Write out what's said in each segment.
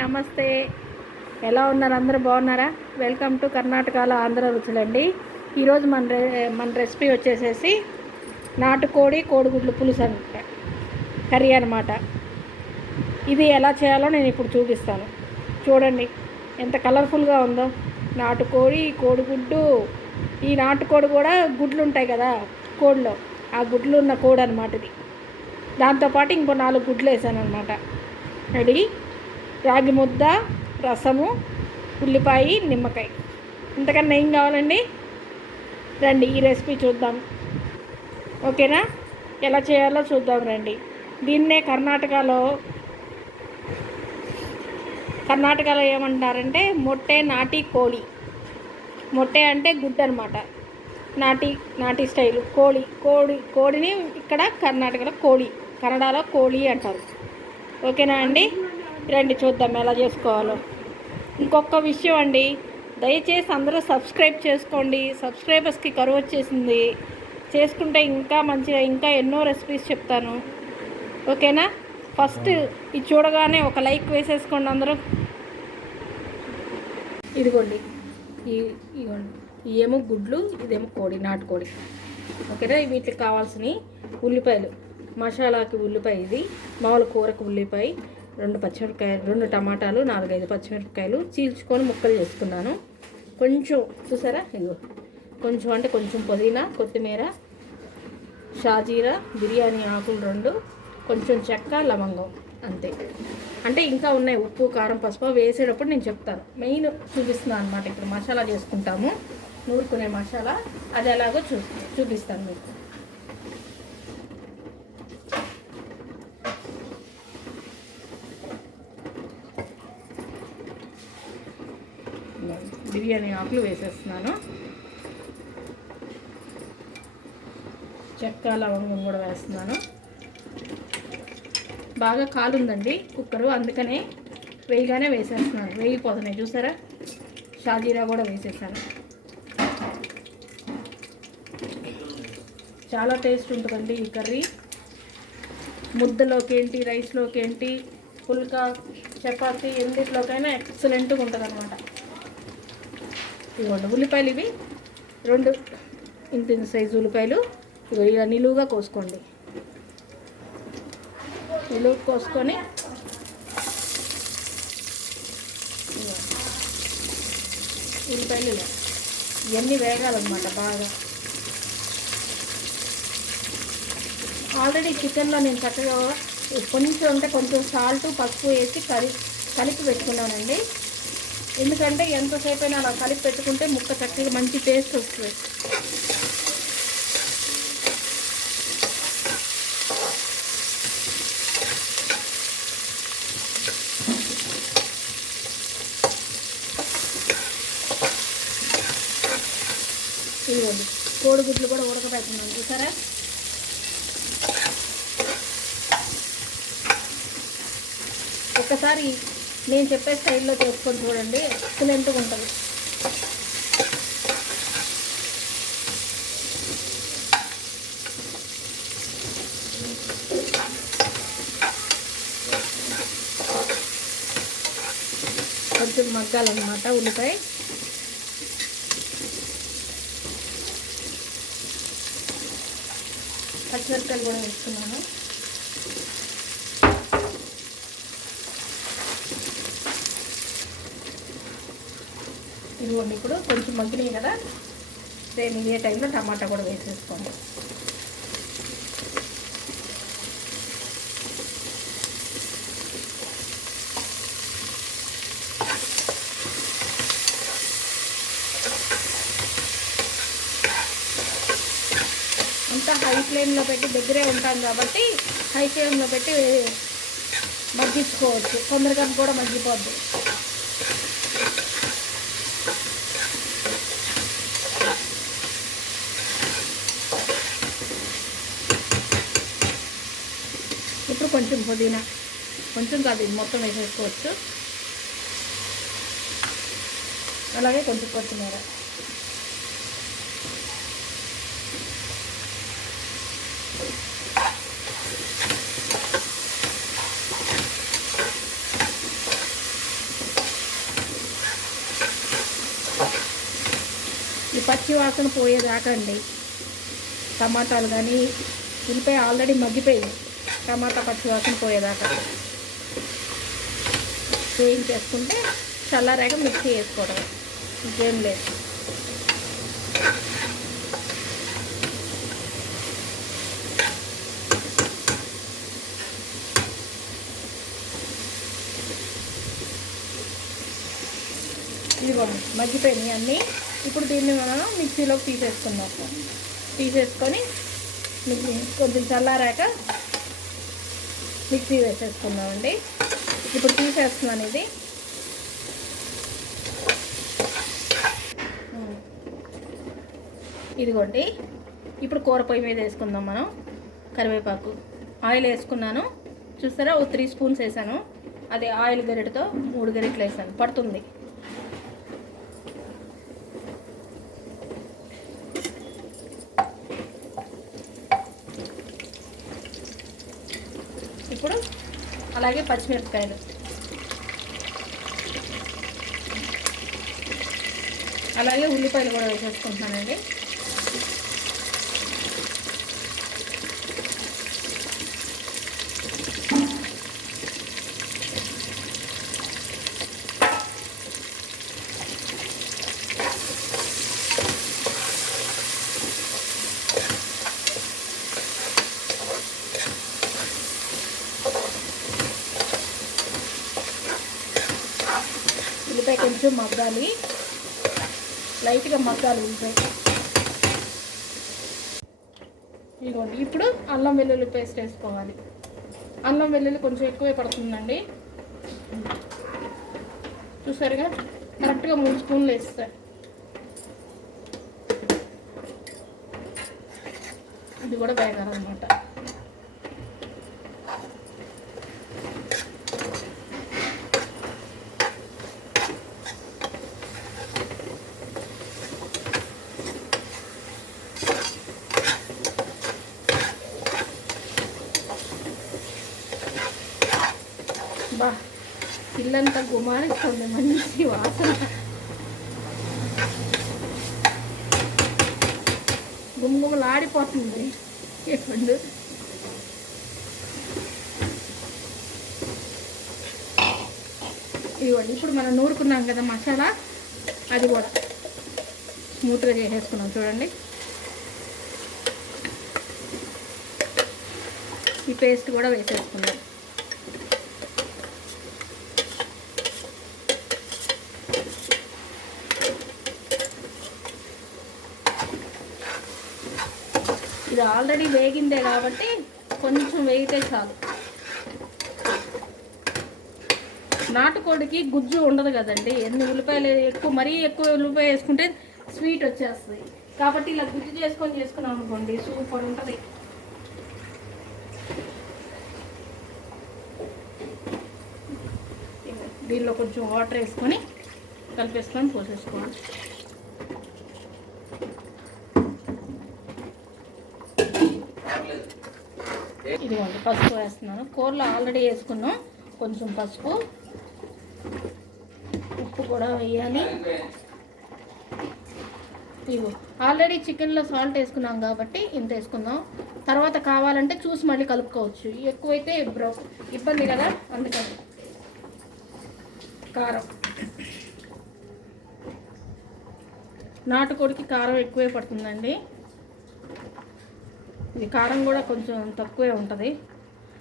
నమస్తే. ఎలా ఉన్నారు? అందరూ బాగున్నారా? వెల్కమ్ టు కర్ణాటకలో ఆంధ్ర రుచులండి. ఈరోజు మన రె మన రెసిపీ వచ్చేసేసి నాటుకోడి కోడిగుడ్లు పులుసు అనమాట కర్రీ అనమాట ఇది ఎలా చేయాలో నేను ఇప్పుడు చూపిస్తాను. చూడండి ఎంత కలర్ఫుల్గా ఉందో. నాటుకోడి కోడిగుడ్డు ఈ నాటుకోడి కూడా గుడ్లు ఉంటాయి కదా కోడిలో. ఆ గుడ్లు ఉన్న కోడి అనమాట ఇది. దాంతోపాటు ఇంకో నాలుగు గుడ్లు వేసాను అనమాట రెడీ? రాగి ముద్ద రసము ఉల్లిపాయ నిమ్మకాయ. ఇంతకన్నా ఏం కావాలండి? రండి ఈ రెసిపీ చూద్దాం. ఓకేనా? ఎలా చేయాలో చూద్దాం రండి. దీన్నే కర్ణాటకలో కర్ణాటకలో ఏమంటారంటే మొట్టె నాటి కోడి మొట్టె అంటే గుడ్డు అనమాట నాటి నాటి స్టైలు. కోడి కోడి కోడిని ఇక్కడ కర్ణాటకలో కోడి కన్నడలో కోడి అంటారు. ఓకేనా అండి? రండి చూద్దాం ఎలా చేసుకోవాలో. ఇంకొక విషయం అండి దయచేసి అందరూ సబ్స్క్రైబ్ చేసుకోండి. సబ్స్క్రైబర్స్కి కరువు వచ్చేసింది. చేసుకుంటే ఇంకా మంచిగా ఇంకా ఎన్నో రెసిపీస్ చెప్తాను. ఓకేనా? ఫస్ట్ ఇది చూడగానే ఒక లైక్ వేసేసుకోండి అందరూ. ఇదిగోండి. ఈ ఇదిగోండి. ఇవేమో గుడ్లు ఇదేమో కోడి నాటుకోడి. ఓకేనా? వీటికి కావాల్సినవి ఉల్లిపాయలు. మసాలాకి ఉల్లిపాయ ఇది మామూలు కూరకు ఉల్లిపాయ రెండు పచ్చిమిరపకాయలు రెండు టమాటాలు నాలుగైదు పచ్చిమిరపకాయలు చీల్చుకొని ముక్కలు చేసుకున్నాను. కొంచెం చూసారా? ఇదిగో కొంచెం అంటే కొంచెం పుదీనా కొత్తిమీర షాజీరా బిర్యానీ ఆకులు రెండు కొంచెం చెక్క లవంగం అంతే. అంటే ఇంకా ఉన్నాయి ఉప్పు కారం పసుపు వేసేటప్పుడు నేను చెప్తాను. మెయిన్ చూపిస్తున్నాను అనమాట ఇక్కడ మసాలా చేసుకుంటాము. నూరుకునే మసాలా. అది ఎలాగో చూ చూపిస్తాను మీకు. బిర్యానీ ఆకులు వేసేస్తున్నాను. చెక్క లవంగం కూడా వేస్తున్నాను. బాగా కాలుందండి కుక్కరు అందుకనే వేయగానే వేసేస్తున్నాను. వేగిపోతున్నాయి చూసారా? షాజీరా కూడా వేసేసాను. చాలా టేస్ట్ ఉంటుందండి ఈ కర్రీ. ముద్దలోకి ఏంటి రైస్లోకి ఏంటి పుల్కా చపాతీ ఎన్నిటిలోకైనా ఎక్సలెంట్గా ఉంటుంది అనమాట ఇదిగోండి ఉల్లిపాయలు ఇవి. రెండు ఇంత ఇంత సైజు ఉల్లిపాయలు. ఇగో ఇలా నిలువుగా కోసుకోండి. నిలువు కోసుకొని ఉల్లిపాయలు ఇలా ఇవన్నీ వేగాలన్నమాట బాగా. ఆల్రెడీ చికెన్లో నేను చక్కగా కొంచెం అంటే కొంచెం సాల్ట్ పసుపు వేసి కలి కలిపి పెట్టుకున్నానండి. ఎందుకంటే ఎంతసేపు అయినా అలా కలిపి పెట్టుకుంటే ముక్క చక్కగా మంచి టేస్ట్ వస్తుంది. ఇదిగోండి కోడిగుడ్లు కూడా ఉడకబెట్టున్నాను చూసారా? ఒకసారి నేను చెప్పే స్టైల్లో చేసుకొని చూడండి. ఎక్సలెంట్గా ఉంటుంది. కొంచెం మగ్గాలన్నమాట ఉల్లిపాయ. పచ్చిమిరపకాయలు కూడా వేసుకున్నాను ఇదిగోండి ఇప్పుడు కొంచెం మగ్గినాయి కదా సేమ్ ఇదే టైంలో టమాటా కూడా వేసేసుకోండి. అంతా హై ఫ్లేమ్లో పెట్టి దగ్గరే ఉంటాం కాబట్టి హై ఫ్లేమ్లో పెట్టి మగ్గించుకోవచ్చు. తొందరగా కూడా మగ్గిపోద్ది. కొంచెం పుదీనా. కొంచెం కాదు ఇది మొత్తం వేసేసుకోవచ్చు. అలాగే కొంచెం కొత్తిమీర. ఈ పచ్చి వాసన పోయేదాకండి టమాటాలు కానీ ఉల్లిపాయ ఆల్రెడీ మగ్గిపోయింది టమాటా పచ్చి వాసన పోయేదాకా. వేయించేసుకుంటే చల్లారాక మిక్సీ వేసుకోవడం. ఇంకేం లేదు. ఇదిగోండి మగ్గిపోయినాయి అన్నీ. ఇప్పుడు దీన్ని మనం మిక్సీలోకి తీసేసుకుందాం. తీసేసుకొని మిక్సీ కొంచెం చల్లారాక మిక్సీ వేసేసుకుందామండి. ఇప్పుడు తీసేస్తున్నాను ఇది ఇదిగోండి. ఇప్పుడు కూర పొయ్యి మీద వేసుకుందాం మనం. కరివేపాకు ఆయిల్ వేసుకున్నాను. చూస్తారా ఓ త్రీ స్పూన్స్ వేసాను. అదే ఆయిల్ గరిటతో మూడు గరిటలు వేసాను. పడుతుంది ఇప్పుడు అలాగే పచ్చిమిరపకాయలు. అలాగే ఉల్లిపాయలు కూడా వేసేసుకుంటున్నానండి ఉల్లిపాయ కొంచెం మగ్గాలి. లైట్గా మగ్గాలి ఉల్లిపాయ. ఇదిగోండి ఇప్పుడు అల్లం వెల్లుల్లి పేస్ట్ వేసుకోవాలి. అల్లం వెల్లుల్లి కొంచెం ఎక్కువే పడుతుందండి. చూసారుగా? కరెక్ట్గా మూడు స్పూన్లు వేస్తారు ఇది కూడా వేగాలన్నమాట. ఇల్లంతా గుమారిస్తుంది మంచి వాసన. గుమగుమలాడిపోతుంది. ఎప్పుడు ఇవ్వండి ఇప్పుడు మనం నూరుకున్నాం కదా మసాలా అది కూడా స్మూత్గా చేసేసుకున్నాం చూడండి. ఈ పేస్ట్ కూడా వేసేసుకున్నాం. ఇది ఆల్రెడీ వేగిందే కాబట్టి కొంచెం వేగితే చాలు. నాటుకోడికి గుజ్జు ఉండదు కదండి. ఎన్ని ఉల్లిపాయలు ఎక్కువ మరీ ఎక్కువ ఉల్లిపాయ వేసుకుంటే స్వీట్ వచ్చేస్తుంది. కాబట్టి ఇలా గుజ్జు చేసుకొని చేసుకున్నాం అనుకోండి సూపర్ ఉంటుంది. దీనిలో కొంచెం వాటర్ వేసుకొని కలిపేసుకొని పోసేసుకోవాలి. ఇదిగోండి పసుపు వేస్తున్నాను. కూరలో ఆల్రెడీ వేసుకున్నాం. కొంచెం పసుపు. ఉప్పు కూడా వేయాలి. ఇవి ఆల్రెడీ చికెన్లో సాల్ట్ వేసుకున్నాం కాబట్టి ఇంత వేసుకుందాం. తర్వాత కావాలంటే చూసి మళ్ళీ కలుపుకోవచ్చు. ఎక్కువైతే బ్రో ఇబ్బంది కదా? అందుకని కారం. నాటుకోడికి కారం ఎక్కువే పడుతుందండి. ఇది కారం కూడా కొంచెం తక్కువే ఉంటుంది.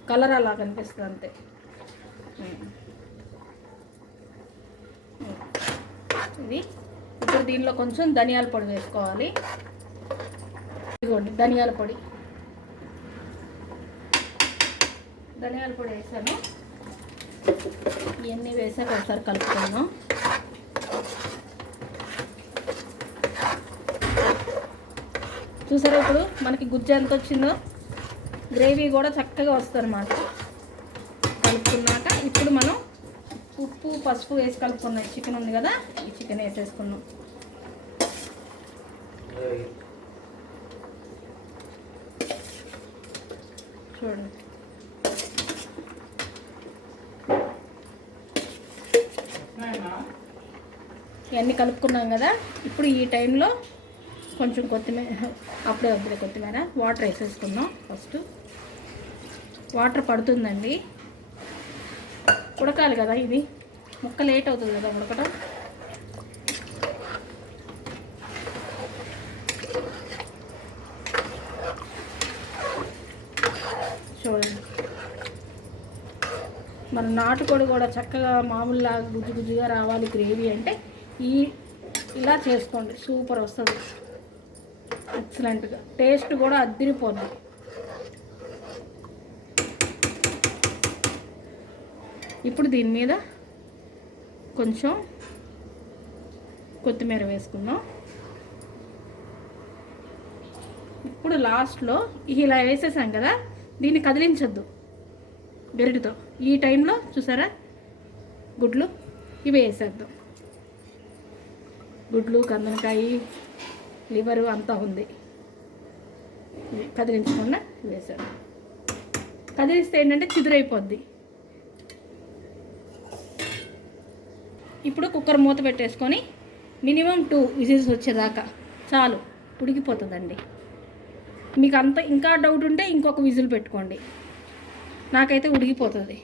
కలర్ అలా కనిపిస్తుంది అంతే. ఇది. ఇప్పుడు దీనిలో కొంచెం ధనియాల పొడి వేసుకోవాలి. ఇదిగోండి ధనియాల పొడి. ధనియాల పొడి వేసాను. ఇవన్నీ వేసాక ఒకసారి కలుపుకుందాం. చూసారా ఇప్పుడు? మనకి గుజ్జు ఎంత వచ్చిందో? గ్రేవీ కూడా చక్కగా వస్తుందన్నమాట. కలుపుకున్నాక ఇప్పుడు మనం ఉప్పు పసుపు వేసి కలుపుకున్నాం. చికెన్ ఉంది కదా? ఈ చికెన్ వేసేసుకున్నాం. చూడండి. ఇవన్నీ కలుపుకున్నాం కదా? ఇప్పుడు ఈ టైంలో కొంచెం కొత్తిమీర అప్పుడే వద్దులే కొత్తిమీర వాటర్ వేసేసుకుందాం ఫస్ట్ వాటర్ పడుతుందండి. ఉడకాలి కదా ఇది. ముక్క లేట్ అవుతుంది కదా ఉడకడం చూడండి. మన నాటుకోడి కూడా చక్కగా మామూలులాగా గుజ్జు గుజ్జుగా రావాలి గ్రేవీ అంటే ఈ ఇలా చేసుకోండి. సూపర్ వస్తుంది. ఎక్సలెంట్గా. టేస్ట్ కూడా అద్దరిపోద్ది. ఇప్పుడు దీని మీద కొంచెం కొత్తిమీర వేసుకుందాం. ఇప్పుడు లాస్ట్లో ఇలా వేసేసాం కదా దీన్ని కదిలించొద్దు గరిటితో ఈ టైంలో చూసారా? గుడ్లు ఇవి వేసేద్దాం. గుడ్లు కందనకాయ లివరు అంతా ఉంది. కదిలించకుండా వేసాను కదిలిస్తే ఏంటంటే చిదురైపోద్ది. ఇప్పుడు కుక్కర్ మూత పెట్టేసుకొని మినిమం టూ విజిల్స్ వచ్చేదాకా చాలు ఉడికిపోతుందండి. మీకు అంత ఇంకా డౌట్ ఉంటే ఇంకొక విజిల్ పెట్టుకోండి. నాకైతే ఉడికిపోతుంది.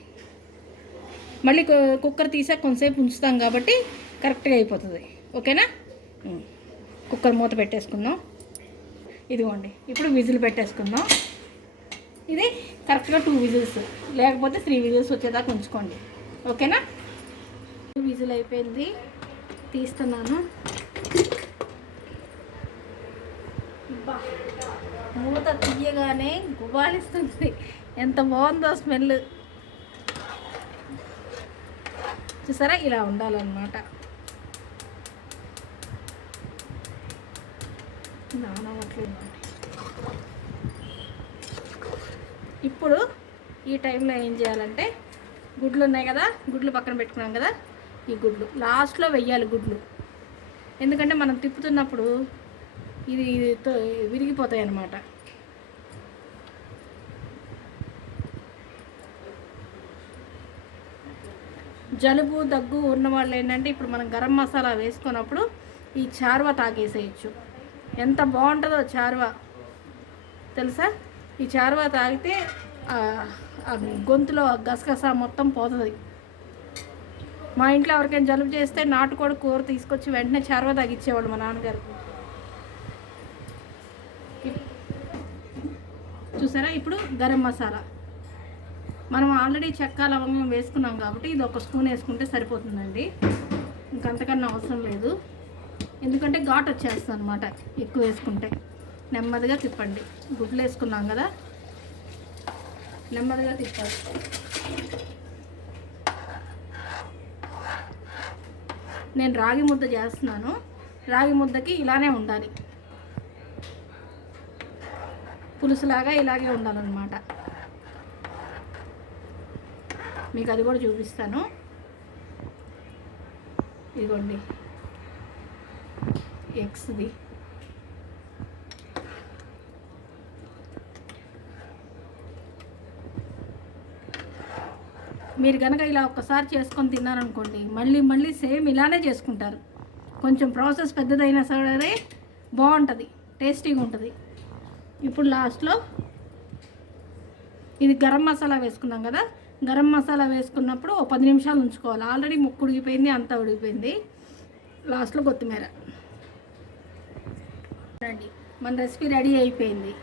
మళ్ళీ కుక్కర్ తీసాక కొంతసేపు ఉంచుతాం కాబట్టి కరెక్ట్గా అయిపోతుంది. ఓకేనా? కుక్కర్ మూత పెట్టేసుకుందాం. ఇదిగోండి ఇప్పుడు విజిల్ పెట్టేసుకుందాం. ఇది కరెక్ట్గా టూ విజిల్స్ లేకపోతే త్రీ విజిల్స్ వచ్చేదాకా ఉంచుకోండి. ఓకేనా? విజిల్ అయిపోయింది తీస్తున్నాను. మూత తీయగానే గుబాలిస్తుంది ఎంత బాగుందో స్మెల్. చూసారా? ఇలా ఉండాలన్నమాట. నానవట్లేదు ఇప్పుడు ఈ టైంలో ఏం చేయాలంటే గుడ్లు ఉన్నాయి కదా గుడ్లు పక్కన పెట్టుకున్నాం కదా ఈ గుడ్లు. లాస్ట్లో వెయ్యాలి గుడ్లు. ఎందుకంటే మనం తిప్పుతున్నప్పుడు ఇది తో- విరిగిపోతాయి అన్నమాట. జలుబు దగ్గు ఉన్న వాళ్ళు ఏంటంటే ఇప్పుడు మనం గరం మసాలా వేసుకున్నప్పుడు ఈ చార్వ తాగేసేయచ్చు. ఎంత బాగుంటుందో చార్వా. తెలుసా? ఈ చార్వా తాగితే ఆ గొంతులో గసగస మొత్తం పోతుంది. మా ఇంట్లో ఎవరికైనా జలుబు చేస్తే నాటుకోడి కూర తీసుకొచ్చి వెంటనే చార్వా తాగిచ్చేవాళ్ళు మా నాన్నగారు. ఇప్- చూసారా? ఇప్పుడు గరం మసాలా. మనం ఆల్రెడీ చెక్క లవంగం వేసుకున్నాం కాబట్టి ఇది ఒక స్పూన్ వేసుకుంటే సరిపోతుందండి. ఇంకంతకన్నా అవసరం లేదు. ఎందుకంటే ఘాట్ వచ్చేస్తుంది అనమాట ఎక్కువ వేసుకుంటే. నెమ్మదిగా తిప్పండి. గుడ్లు వేసుకున్నాం కదా? నెమ్మదిగా తిప్పాలి. నేను రాగి ముద్ద చేస్తున్నాను. రాగి ముద్దకి ఇలానే ఉండాలి. పులుసులాగా ఇలాగే ఉండాలన్నమాట. మీకు అది కూడా చూపిస్తాను. ఇదిగోండి. ఎగ్స్ది మీరు కనుక ఇలా ఒక్కసారి చేసుకొని తిన్నారనుకోండి మళ్ళీ మళ్ళీ సేమ్ ఇలానే చేసుకుంటారు. కొంచెం ప్రాసెస్ పెద్దదైనా సరే బాగుంటుంది టేస్టీగా ఉంటుంది ఇప్పుడు లాస్ట్లో ఇది గరం మసాలా వేసుకున్నాం కదా గరం మసాలా వేసుకున్నప్పుడు ఒక పది నిమిషాలు ఉంచుకోవాలి. ఆల్రెడీ ముక్కు ఉడిగిపోయింది అంతా ఉడిగిపోయింది లాస్ట్లో కొత్తిమీర. చూడండి. మన రెసిపీ రెడీ అయిపోయింది.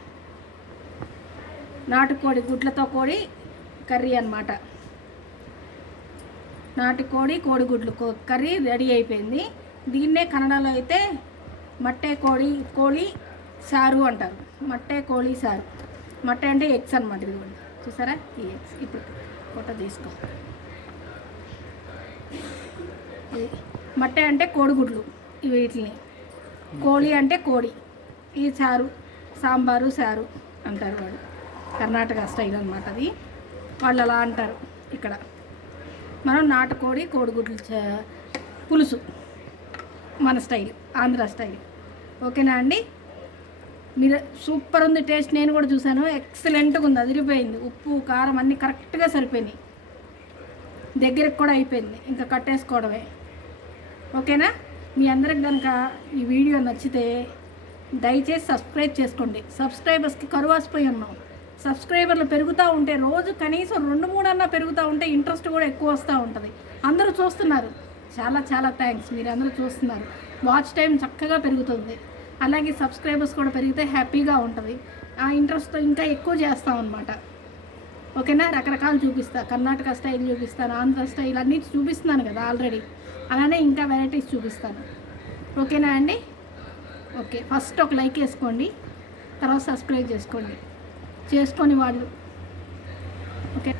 నాటుకోడి గుడ్లతో కోడి కర్రీ అన్నమాట. నాటుకోడి కోడిగుడ్లు కో- కర్రీ రెడీ అయిపోయింది. దీన్నే కన్నడలో అయితే మట్టే కోడి కోడి సారు అంటారు. మట్టే కోడి సారు. మట్టే అంటే ఎగ్స్ అనమాట ఇదిగోండి. చూసారా? ఈ ఎగ్స్. ఇప్పుడు ఫోటో తీసుకో. మట్టే అంటే కోడిగుడ్లు. ఇవి వీటిని. కోడి అంటే కోడి. ఈ చారు సాంబారు సారు అంటారు వాడు కర్ణాటక స్టైల్ అనమాట అది. వాళ్ళు అలా అంటారు ఇక్కడ. మనం నాటుకోడి కోడిగుడ్లు చ- పులుసు మన స్టైల్ ఆంధ్ర స్టైల్. ఓకేనా అండి? మీరు సూపర్ ఉంది టేస్ట్ నేను కూడా చూశాను. ఎక్సలెంట్గా ఉంది అదిరిపోయింది. ఉప్పు కారం అన్నీ కరెక్ట్గా సరిపోయినాయి. దగ్గరికి కూడా అయిపోయింది ఇంకా కట్టేసుకోవడమే. ఓకేనా? మీ అందరికి కనుక ఈ వీడియో నచ్చితే దయచేసి సబ్స్క్రైబ్ చేసుకోండి. సబ్స్క్రైబర్స్కి కరువాసిపోయి ఉన్నాం. సబ్స్క్రైబర్లు పెరుగుతూ ఉంటే రోజు కనీసం రెండు మూడు అన్నా పెరుగుతూ ఉంటే ఇంట్రెస్ట్ కూడా ఎక్కువ వస్తూ ఉంటుంది. అందరూ చూస్తున్నారు. చాలా చాలా థ్యాంక్స్. మీరు అందరూ చూస్తున్నారు. వాచ్ టైం చక్కగా పెరుగుతుంది. అలాగే సబ్స్క్రైబర్స్ కూడా పెరిగితే హ్యాపీగా ఉంటుంది. ఆ ఇంట్రెస్ట్ ఇంకా ఎక్కువ చేస్తాం అనమాట ఓకేనా? రకరకాలు చూపిస్తా. కర్ణాటక స్టైల్ చూపిస్తాను ఆంధ్ర స్టైల్ అన్నీ చూపిస్తున్నాను కదా ఆల్రెడీ. అలానే ఇంకా వెరైటీస్ చూపిస్తాను. ఓకేనా అండి? ఓకే ఫస్ట్ ఒక లైక్ వేసుకోండి తర్వాత సబ్స్క్రైబ్ చేసుకోండి. చేసుకొని వాళ్ళు ఓకే.